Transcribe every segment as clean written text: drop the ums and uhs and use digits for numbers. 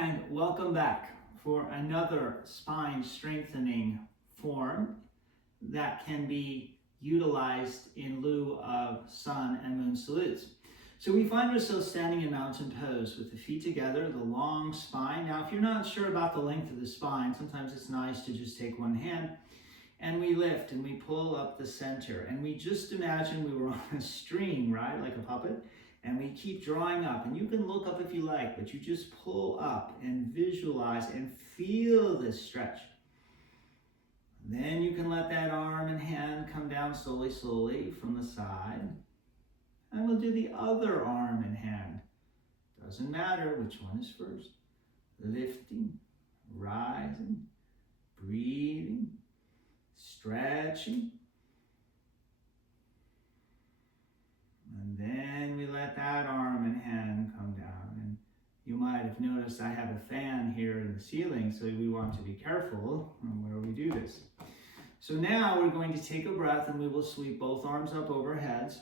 And welcome back for another spine strengthening form that can be utilized in lieu of sun and moon salutes. So we find ourselves standing in mountain pose with the feet together, the long spine. Now, if you're not sure about the length of the spine, sometimes it's nice to just take one hand and we lift and we pull up the center. And we just imagine we were on a string, right? Like a puppet. And we keep drawing up, and you can look up if you like, but you just pull up and visualize and feel this stretch. Then you can let that arm and hand come down slowly, slowly from the side. And we'll do the other arm and hand. Doesn't matter which one is first. Lifting, rising, breathing, stretching. And then we let that arm and hand come down. And you might have noticed I have a fan here in the ceiling, so we want to be careful where we do this. So now we're going to take a breath and we will sweep both arms up overhead.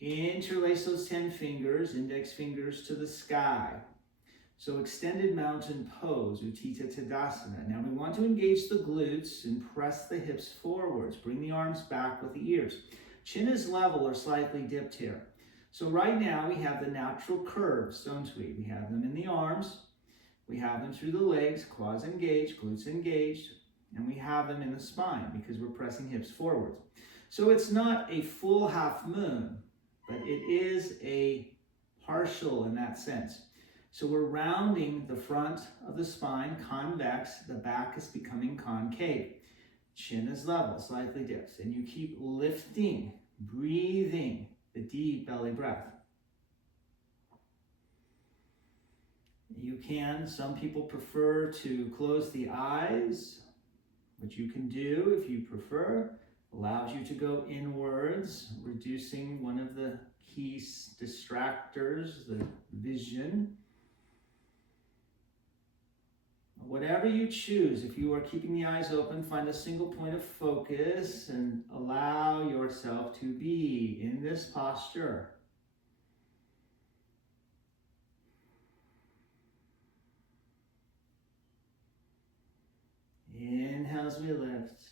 Interlace those 10 fingers, index fingers to the sky. So extended mountain pose, Utthita Tadasana. Now we want to engage the glutes and press the hips forwards. Bring the arms back with the ears. Chin is level or slightly dipped here. So right now we have the natural curves, don't we? We have them in the arms, we have them through the legs, quads engaged, glutes engaged, and we have them in the spine because we're pressing hips forwards. So it's not a full half moon, but it is a partial in that sense. So we're rounding the front of the spine, convex, the back is becoming concave. Chin is level, slightly dips, and you keep lifting, breathing, the deep belly breath. You can, some people prefer to close the eyes, which you can do if you prefer. Allows you to go inwards, reducing one of the key distractors, the vision. Whatever you choose, if you are keeping the eyes open, find a single point of focus and allow yourself to be in this posture. Inhale as we lift.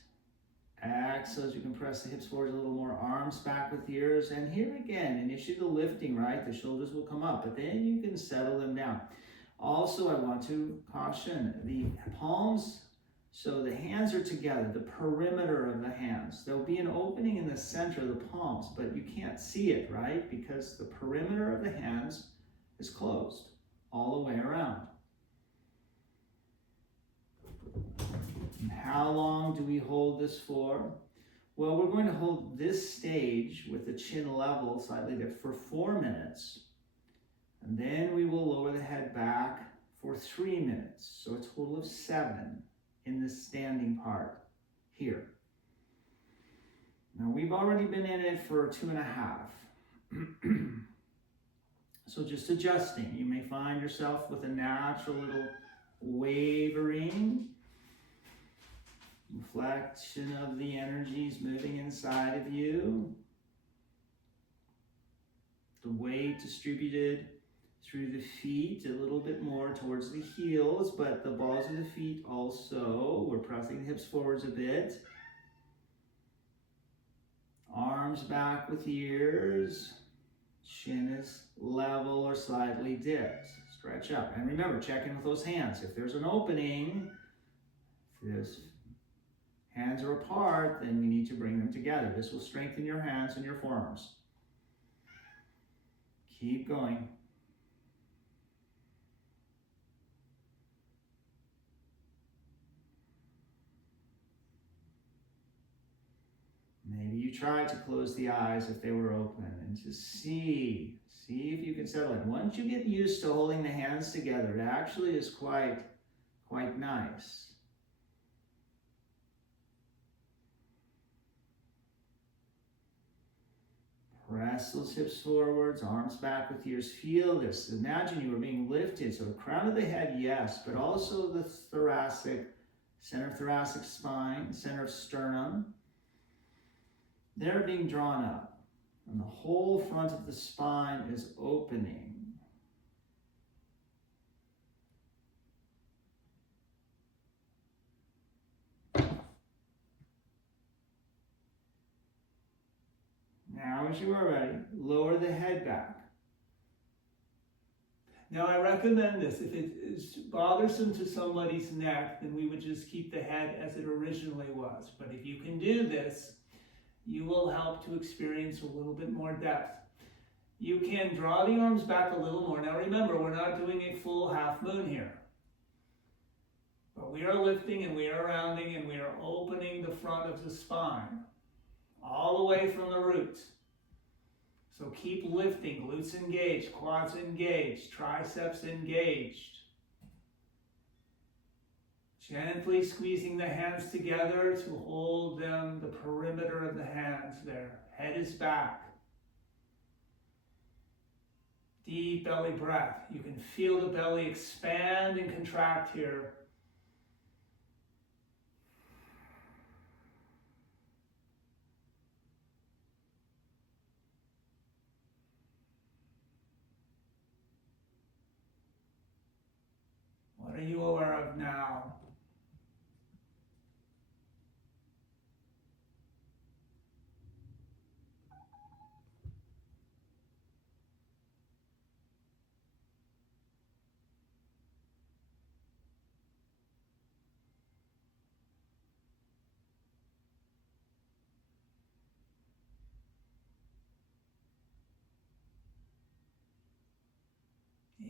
Exhale as you can press the hips forward a little more, arms back with ears. And here again, initiate the lifting, right? The shoulders will come up, but then you can settle them down. Also, I want to caution the palms, so the hands are together, the perimeter of the hands. There'll be an opening in the center of the palms, but you can't see it, right? Because the perimeter of the hands is closed all the way around. And how long do we hold this for? Well, we're going to hold this stage with the chin level, slightly dipped, for 4 minutes. And then we will lower the head back for 3 minutes. So a total of 7 in this standing part here. Now we've already been in it for 2.5. So just adjusting. You may find yourself with a natural little wavering, reflection of the energies moving inside of you. The weight distributed through the feet, a little bit more towards the heels, but the balls of the feet also. We're pressing the hips forwards a bit. Arms back with ears. Chin is level or slightly dipped. Stretch up. And remember, check in with those hands. If there's an opening, if those hands are apart, then we need to bring them together. This will strengthen your hands and your forearms. Keep going. Maybe you try to close the eyes if they were open and just see if you can settle it. Once you get used to holding the hands together, it actually is quite nice. Press those hips forwards, arms back with ears. Feel this. Imagine you are being lifted. So the crown of the head, yes, but also the thoracic, center of thoracic spine, center of sternum. They're being drawn up. And the whole front of the spine is opening. as you are ready, lower the head back. Now I recommend this. If it is bothersome to somebody's neck, then we would just keep the head as it originally was. But if you can do this, you will help to experience a little bit more depth. You can draw the arms back a little more. Now remember, we're not doing a full half moon here. But we are lifting and we are rounding and we are opening the front of the spine all the way from the root. So keep lifting, glutes engaged, quads engaged, triceps engaged. Gently squeezing the hands together to hold them, the perimeter of the hands there. Head is back. Deep belly breath. You can feel the belly expand and contract here. What are you aware of now?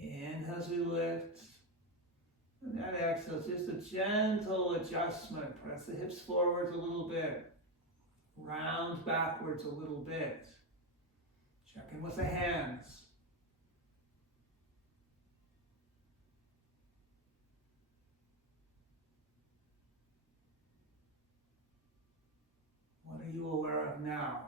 Inhale as we lift. And that exhale, just a gentle adjustment. Press the hips forwards a little bit. Round backwards a little bit. Check in with the hands. What are you aware of now?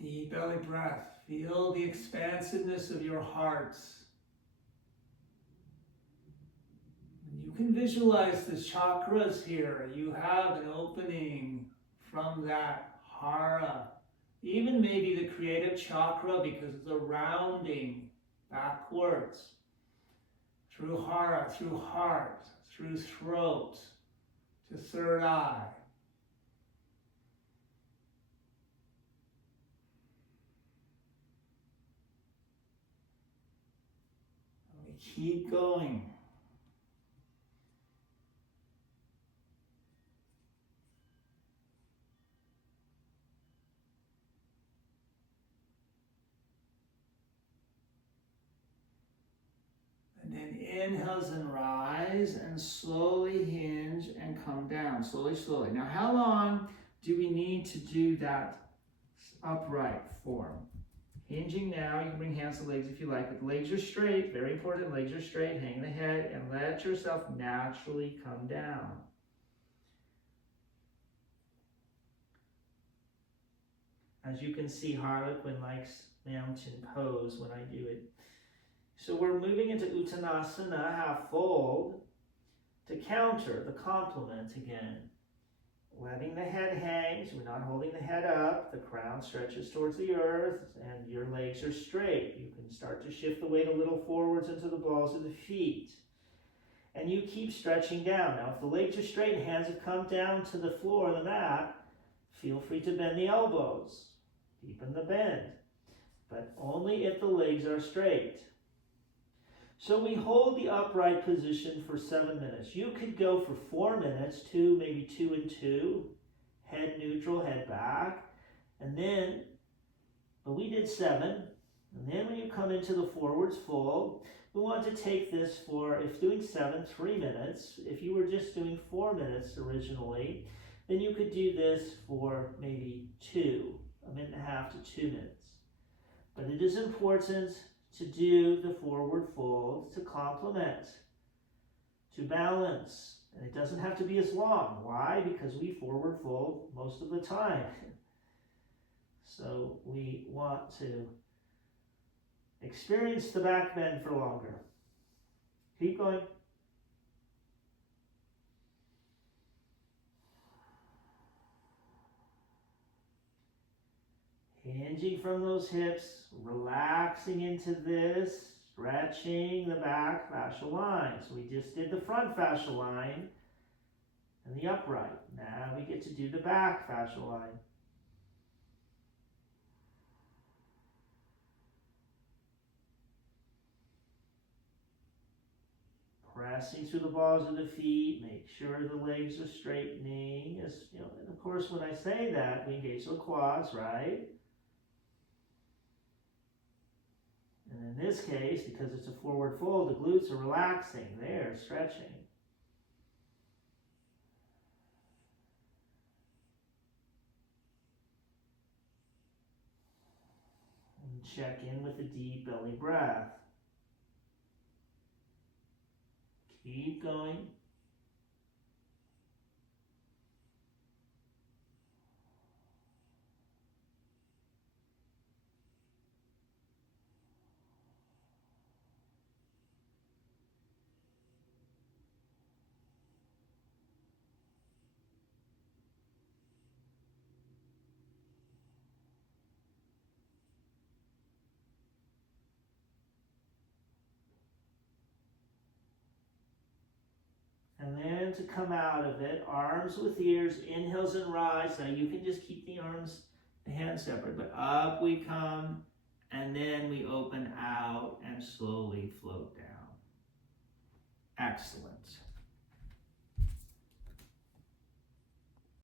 Deep belly breath. Feel the expansiveness of your heart. You can visualize the chakras here. You have an opening from that hara. Even maybe the creative chakra because of the rounding backwards. Through hara, through heart, through throat, to third eye. We keep going. And then inhales and rise and slowly hinge and come down. Slowly, slowly. Now how long do we need to do that upright form? Hinging now, you can bring hands to legs if you like, but the legs are straight, very important, legs are straight, hang the head, and let yourself naturally come down. As you can see, Harlequin likes mountain pose when I do it. So we're moving into Uttanasana, half fold, to counter the complement again. Letting the head hang, so we're not holding the head up, the crown stretches towards the earth, and your legs are straight. You can start to shift the weight a little forwards into the balls of the feet. And you keep stretching down. Now, if the legs are straight and hands have come down to the floor of the mat, feel free to bend the elbows. Deepen the bend, but only if the legs are straight. So we hold the upright position for 7 minutes. You could go for 4 minutes, maybe 2 and 2, head neutral, head back, and then, but we did 7, and then when you come into the forwards fold, we want to take this for, if doing 7, 3 minutes. If you were just doing 4 minutes originally, then you could do this for maybe 2, 1.5 minutes to 2 minutes. But it is important to do the forward fold to complement, to balance. And it doesn't have to be as long. Why? Because we forward fold most of the time. So we want to experience the back bend for longer. Keep going. Hinging from those hips, relaxing into this, Stretching the back fascial line. So we just did the front fascial line and the upright. Now we get to do the back fascial line. Pressing through the balls of the feet, make sure the legs are straightening. As you know, and of course, when I say that, we engage the quads, right? And in this case, because it's a forward fold, the glutes are relaxing. They're stretching. And check in with a deep belly breath. Keep going. And then to come out of it, arms with ears, inhales and rise. Now you can just keep the arms, the hands separate, but up we come, and then we open out and slowly float down. Excellent.